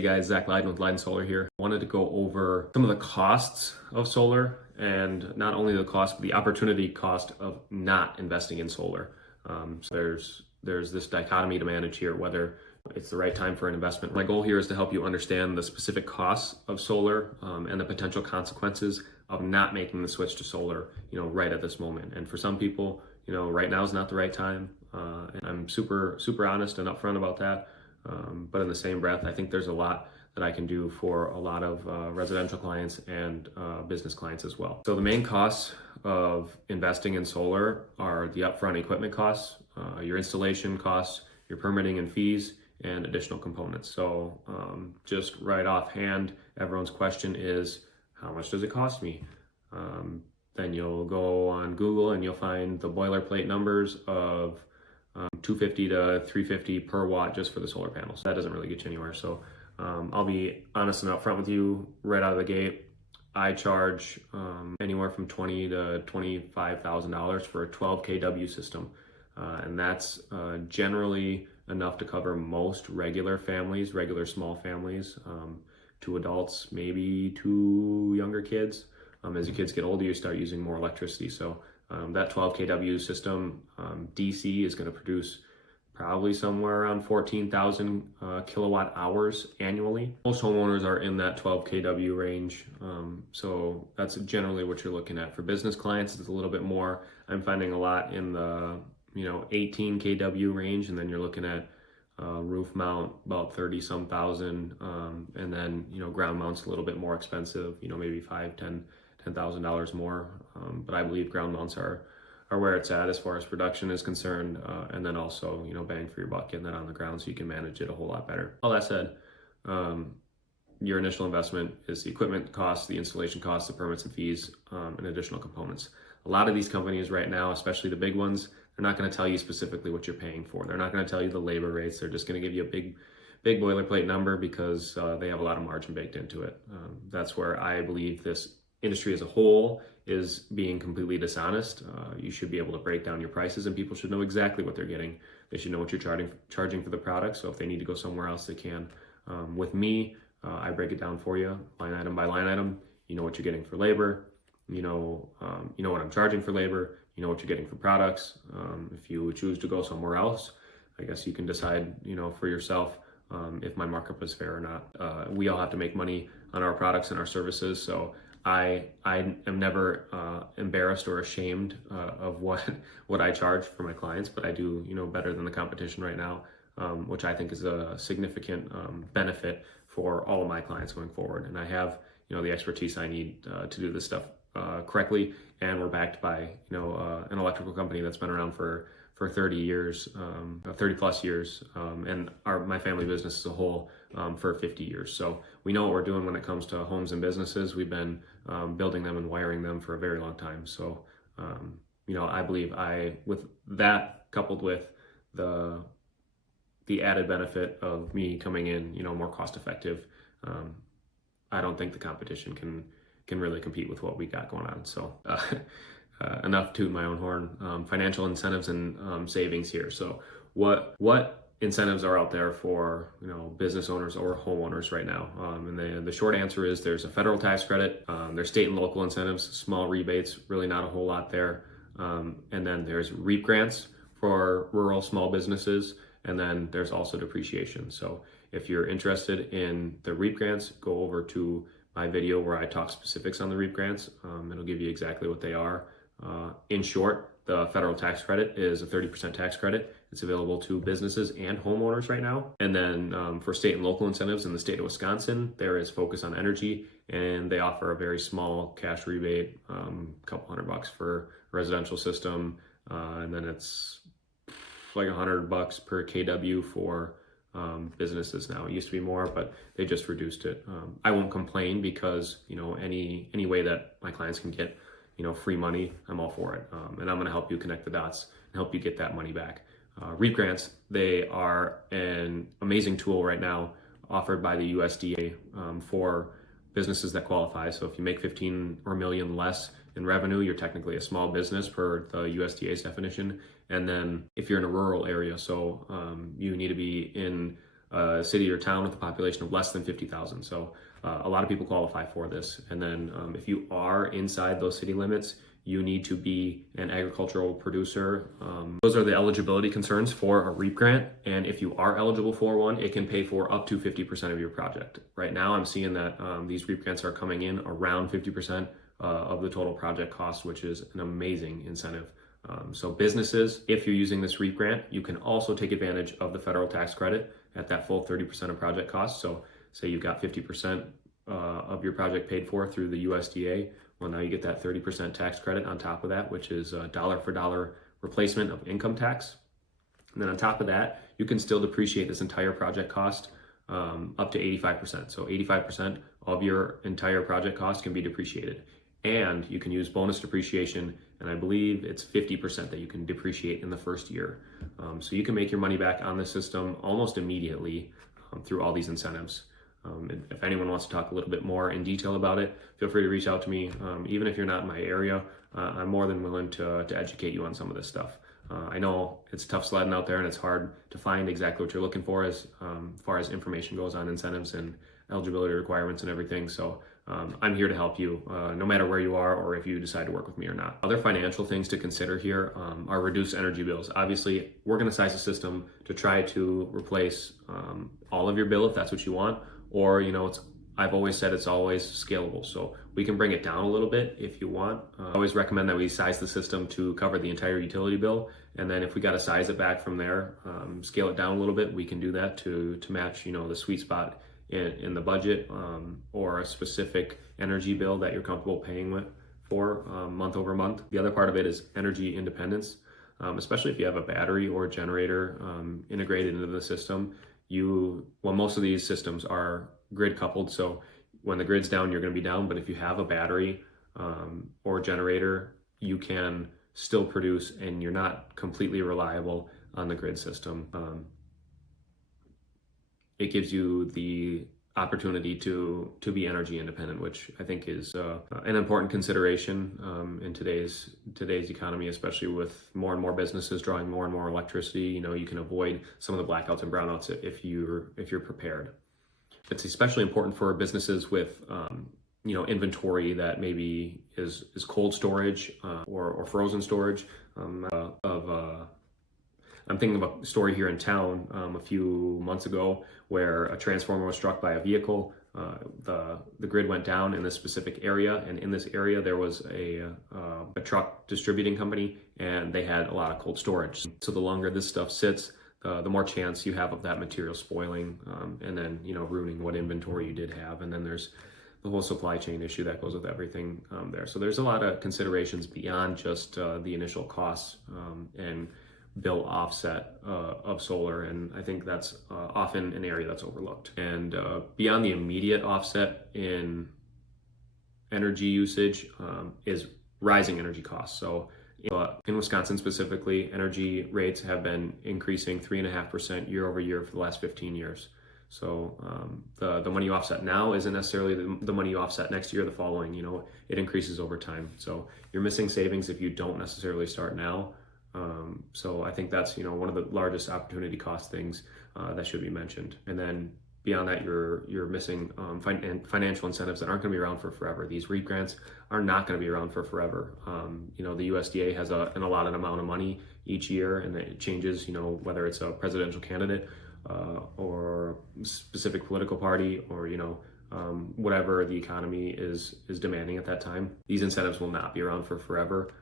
Hey guys, Zach Lydon with Lydon Solar here. Wanted to go over some of the costs of solar, and not only the cost, but the opportunity cost of not investing in solar. There's this dichotomy to manage here, whether it's the right time for an investment. My goal here is to help you understand the specific costs of solar and the potential consequences of not making the switch to solar, right at this moment. And for some people, right now is not the right time. And I'm super honest and upfront about that. But in the same breath, I think there's a lot that I can do for a lot of residential clients and business clients as well. So the main costs of investing in solar are the upfront equipment costs, your installation costs, your permitting and fees, and additional components. So just right offhand, everyone's question is, how much does it cost me? Then you'll go on Google and you'll find the boilerplate numbers of $250 to $350 per watt just for the solar panels. That doesn't really get you anywhere. So I'll be honest and upfront with you right out of the gate. I charge anywhere from $20,000 to $25,000 for a 12 kW system. And that's generally enough to cover most regular families, regular small families, 2 adults, maybe 2 younger kids. As your kids get older, you start using more electricity. So that 12 kW system, DC, is going to produce probably somewhere around 14,000 kilowatt hours annually. Most homeowners are in that 12 kW range. So that's generally what you're looking at. For business clients, it's a little bit more. I'm finding a lot in the 18 kW range, and then you're looking at roof mount about 30 some thousand, and then ground mount's a little bit more expensive, maybe $10,000 more, but I believe ground mounts are where it's at as far as production is concerned, and then also bang for your buck, getting that on the ground so you can manage it a whole lot better. All that said, your initial investment is the equipment costs, the installation costs, the permits and fees, and additional components. A lot of these companies right now, especially the big ones, they're not going to tell you specifically what you're paying for. They're not going to tell you the labor rates. They're just going to give you a big boilerplate number because they have a lot of margin baked into it. That's where I believe this industry as a whole is being completely dishonest. You should be able to break down your prices, and people should know exactly what they're getting. They should know what you're charging for the product. So if they need to go somewhere else, they can. With me, I break it down for you, line item by line item. You know what you're getting for labor. You know what I'm charging for labor. You know what you're getting for products. If you choose to go somewhere else, I guess you can decide, for yourself, if my markup is fair or not. We all have to make money on our products and our services. So I am never embarrassed or ashamed of what I charge for my clients, but I do better than the competition right now, which I think is a significant benefit for all of my clients going forward. And I have the expertise I need to do this stuff correctly, and we're backed by an electrical company that's been around for 30 years, 30 plus years, and my family business as a whole for 50 years. So we know what we're doing when it comes to homes and businesses. We've been building them and wiring them for a very long time. So I believe with that coupled with the added benefit of me coming in, more cost effective, I don't think the competition can really compete with what we got going on. So enough tooting my own horn. Financial incentives and savings here. So what incentives are out there for business owners or homeowners right now? And the short answer is there's a federal tax credit. There's state and local incentives, small rebates, really not a whole lot there. And then there's REAP grants for rural small businesses. And then there's also depreciation. So if you're interested in the REAP grants, go over to my video where I talk specifics on the REAP grants. It'll give you exactly what they are. In short, the federal tax credit is a 30% tax credit. It's available to businesses and homeowners right now. And then for state and local incentives in the state of Wisconsin, there is Focus on Energy, and they offer a very small cash rebate, a couple $100 for a residential system, and then it's like $100 per kW for businesses now. It used to be more, but they just reduced it. I won't complain because any way that my clients can get free money, I'm all for it. And I'm going to help you connect the dots and help you get that money back. REAP grants, they are an amazing tool right now offered by the USDA for businesses that qualify. So if you make 15 or million less in revenue, you're technically a small business per the USDA's definition. And then if you're in a rural area, so you need to be in a city or town with a population of less than 50,000. So a lot of people qualify for this. And then if you are inside those city limits, you need to be an agricultural producer. Those are the eligibility concerns for a REAP grant. And if you are eligible for one, it can pay for up to 50% of your project. Right now, I'm seeing that these REAP grants are coming in around 50% of the total project cost, which is an amazing incentive. So businesses, if you're using this REAP grant, you can also take advantage of the federal tax credit at that full 30% of project cost. So say you got 50% of your project paid for through the USDA. Well, now you get that 30% tax credit on top of that, which is a dollar for dollar replacement of income tax. And then on top of that, you can still depreciate this entire project cost up to 85%. So 85% of your entire project cost can be depreciated. And you can use bonus depreciation, and I believe it's 50% that you can depreciate in the first year. So you can make your money back on the system almost immediately through all these incentives. If anyone wants to talk a little bit more in detail about it, feel free to reach out to me. Even if you're not in my area, I'm more than willing to educate you on some of this stuff. I know it's tough sledding out there and it's hard to find exactly what you're looking for as far as information goes on incentives and eligibility requirements and everything. So I'm here to help you no matter where you are or if you decide to work with me or not. Other financial things to consider here are reduced energy bills. Obviously, we're going to size the system to try to replace all of your bill if that's what you want. Or, I've always said it's always scalable. So we can bring it down a little bit if you want. I always recommend that we size the system to cover the entire utility bill. And then if we got to size it back from there, scale it down a little bit, we can do that to match, the sweet spot in the budget or a specific energy bill that you're comfortable paying for month over month. The other part of it is energy independence, especially if you have a battery or a generator integrated into the system. Most of these systems are grid coupled, so when the grid's down, you're going to be down. But if you have a battery or a generator, you can still produce, and you're not completely reliable on the grid system. It gives you the opportunity to be energy independent, which I think is an important consideration in today's economy, especially with more and more businesses drawing more and more electricity. You can avoid some of the blackouts and brownouts if you're prepared. It's especially important for businesses with inventory that maybe is cold storage or frozen storage I'm thinking of a story here in town a few months ago where a transformer was struck by a vehicle. The grid went down in this specific area, and in this area there was a truck distributing company, and they had a lot of cold storage. So the longer this stuff sits, the more chance you have of that material spoiling and then ruining what inventory you did have. And then there's the whole supply chain issue that goes with everything there. So there's a lot of considerations beyond just the initial costs and bill offset of solar, and I think that's often an area that's overlooked. And beyond the immediate offset in energy usage is rising energy costs. So in Wisconsin specifically, energy rates have been increasing 3.5% year over year for the last 15 years. So the money you offset now isn't necessarily the money you offset next year, the following. It increases over time. So you're missing savings if you don't necessarily start now. So I think that's one of the largest opportunity cost things that should be mentioned. And then beyond that, you're missing financial incentives that aren't going to be around for forever. These REAP grants are not going to be around for forever. The USDA has an allotted amount of money each year, and it changes. Whether it's a presidential candidate or specific political party or whatever the economy is demanding at that time. These incentives will not be around for forever.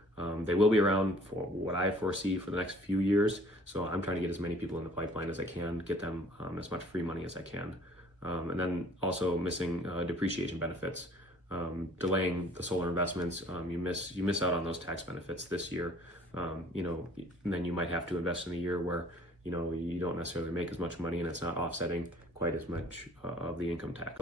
They will be around for what I foresee for the next few years. So I'm trying to get as many people in the pipeline as I can, get them as much free money as I can. And then also missing depreciation benefits, delaying the solar investments. You miss out on those tax benefits this year. And then you might have to invest in a year where you don't necessarily make as much money and it's not offsetting quite as much of the income tax.